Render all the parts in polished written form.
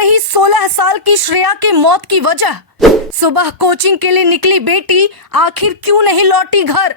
रही 16 साल की श्रेया की मौत की वजह। सुबह कोचिंग के लिए निकली बेटी आखिर क्यों नहीं लौटी घर।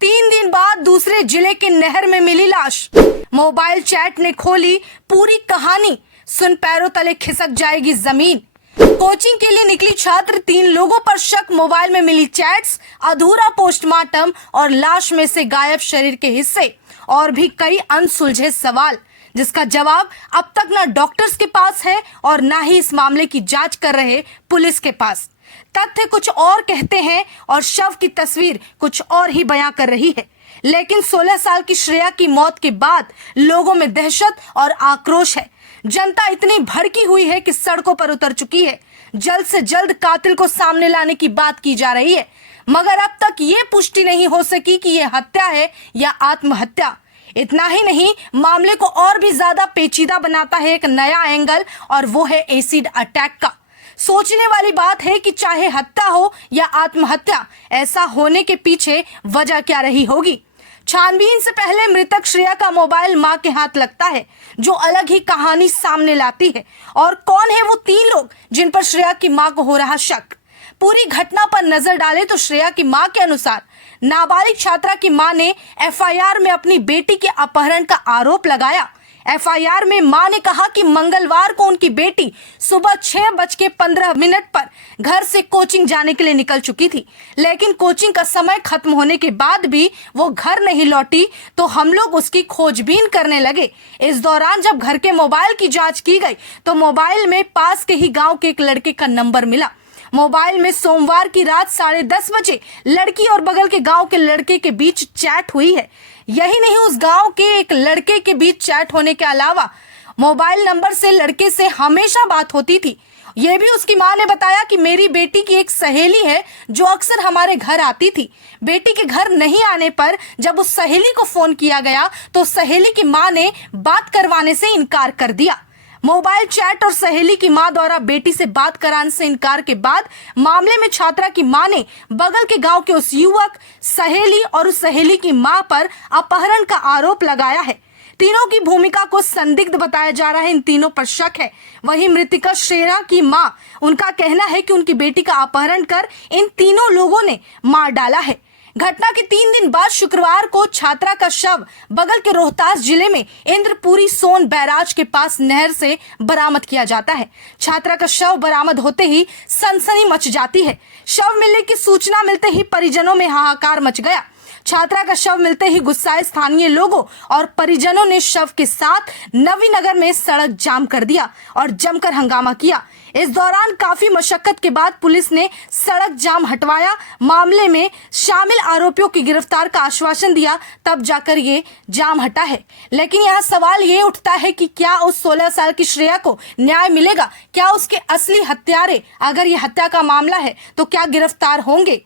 3 दिन बाद दूसरे जिले के नहर में मिली लाश। मोबाइल चैट ने खोली पूरी कहानी, सुन पैरों तले खिसक जाएगी जमीन। कोचिंग के लिए निकली छात्र, 3 लोगों पर शक, मोबाइल में मिली चैट्स, अधूरा पोस्टमार्टम और लाश में से गायब शरीर के हिस्से और भी कई अनसुलझे सवाल, जिसका जवाब अब तक ना डॉक्टर्स के पास है और ना ही इस मामले की जांच कर रहे पुलिस के पास। तथ्य कुछ और कहते हैं और शव की तस्वीर कुछ और ही बयां कर रही है। लेकिन 16 साल की श्रेया की मौत के बाद लोगों में दहशत और आक्रोश है। जनता इतनी भड़की हुई है कि सड़कों पर उतर चुकी है। जल्द से जल्द कातिल को सामने लाने की बात की जा रही है, मगर अब तक ये पुष्टि नहीं हो सकी कि ये हत्या है या आत्महत्या। इतना ही नहीं, मामले को और भी ज्यादा पेचीदा बनाता है एक नया एंगल, और वो है एसिड अटैक का। सोचने वाली बात है कि चाहे हत्या हो या आत्महत्या, ऐसा होने के पीछे वजह क्या रही होगी। छानबीन से पहले मृतक श्रेया का मोबाइल मां के हाथ लगता है, जो अलग ही कहानी सामने लाती है। और कौन है वो 3 लोग जिन पर श्रेया की मां को हो रहा शक। पूरी घटना पर नजर डालें तो श्रेया की मां के अनुसार नाबालिग छात्रा की मां ने एफआईआर में अपनी बेटी के अपहरण का आरोप लगाया। एफआईआर में मां ने कहा कि मंगलवार को उनकी बेटी सुबह 6:15 पर घर से कोचिंग जाने के लिए निकल चुकी थी, लेकिन कोचिंग का समय खत्म होने के बाद भी वो घर नहीं लौटी, तो हम लोग उसकी खोजबीन करने लगे। इस दौरान जब घर के मोबाइल की जांच की गई तो मोबाइल में पास के ही गांव के एक लड़के का नंबर मिला। मोबाइल में सोमवार की रात 10:30 बजे लड़की और बगल के गांव के लड़के के बीच चैट हुई है। यही नहीं, उस गांव के एक लड़के के बीच चैट होने के अलावा मोबाइल नंबर से लड़के से हमेशा बात होती थी। यह भी उसकी मां ने बताया कि मेरी बेटी की एक सहेली है जो अक्सर हमारे घर आती थी। बेटी के घर नहीं आने पर जब उस सहेली को फोन किया गया तो सहेली की मां ने बात करवाने से इनकार कर दिया। मोबाइल चैट और सहेली की मां द्वारा बेटी से बात कराने से इनकार के बाद मामले में छात्रा की मां ने बगल के गांव के उस युवक, सहेली और उस सहेली की मां पर अपहरण का आरोप लगाया है। तीनों की भूमिका को संदिग्ध बताया जा रहा है, इन तीनों पर शक है। वहीं मृतका श्रेया की मां, उनका कहना है कि उनकी बेटी का अपहरण कर इन तीनों लोगों ने मार डाला है। घटना के 3 दिन बाद शुक्रवार को छात्रा का शव बगल के रोहतास जिले में इंद्रपुरी सोन बैराज के पास नहर से बरामद किया जाता है। छात्रा का शव बरामद होते ही सनसनी मच जाती है। शव मिलने की सूचना मिलते ही परिजनों में हाहाकार मच गया। छात्रा का शव मिलते ही गुस्साए स्थानीय लोगों और परिजनों ने शव के साथ नवीनगर में सड़क जाम कर दिया और जमकर हंगामा किया। इस दौरान काफी मशक्कत के बाद पुलिस ने सड़क जाम हटवाया, मामले में शामिल आरोपियों की गिरफ्तार का आश्वासन दिया, तब जाकर ये जाम हटा है। लेकिन यहाँ सवाल ये उठता है कि क्या उस 16 साल की श्रेया को न्याय मिलेगा? क्या उसके असली हत्यारे, अगर ये हत्या का मामला है, तो क्या गिरफ्तार होंगे?